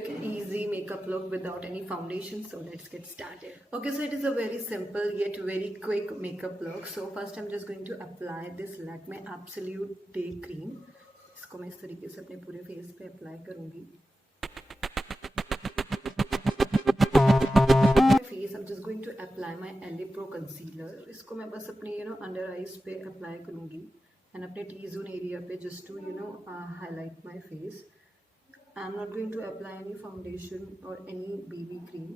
quick easy makeup look without any foundation, so let's get started. Okay, so it is a very simple yet very quick makeup look. So first I'm just going to apply this Lakme Absolute Day Cream. इसको मैं इस तरीके से अपने पूरे face पे apply करूंगी. Face I'm just going to apply my LA Pro concealer. इसको मैं बस अपने अंडर आईज पे अप्लाई करूंगी and अपने T-zone area पे just to highlight my face. I'm not going to apply any foundation or any BB cream.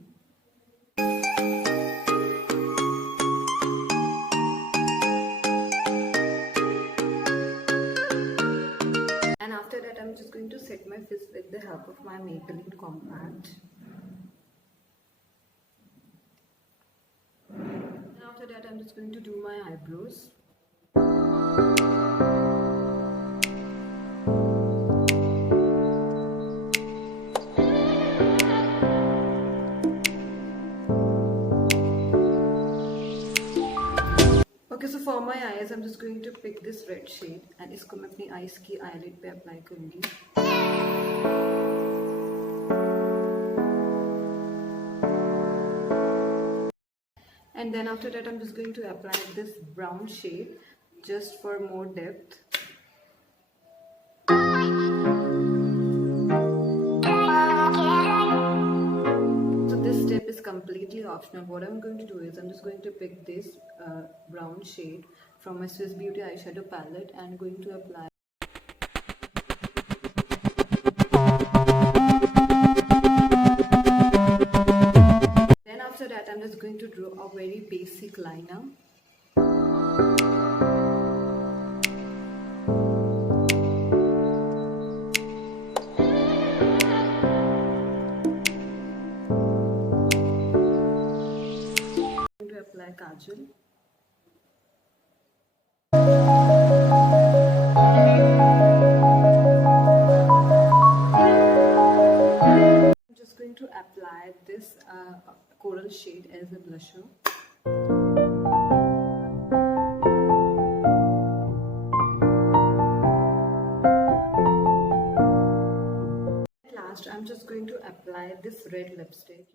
And after that I'm just going to set my face with the help of my Maybelline compact. And after that I'm just going to do my eyebrows. Okay, so for my eyes I'm just going to pick this red shade and इसको मैं अपनी eyes की eyelid पे apply करूँगी. And then after that I'm just going to apply this brown shade just for more depth. Is completely optional. What I'm going to do is I'm just going to pick this brown shade from my Swiss Beauty eyeshadow palette and going to apply. Then after that I'm just going to draw a very basic liner. Apply kajal. I'm just going to apply this coral shade as a blusher. At last, I'm just going to apply this red lipstick.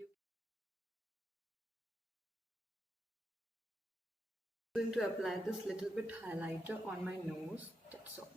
Going to apply this little bit highlighter on my nose. That's all.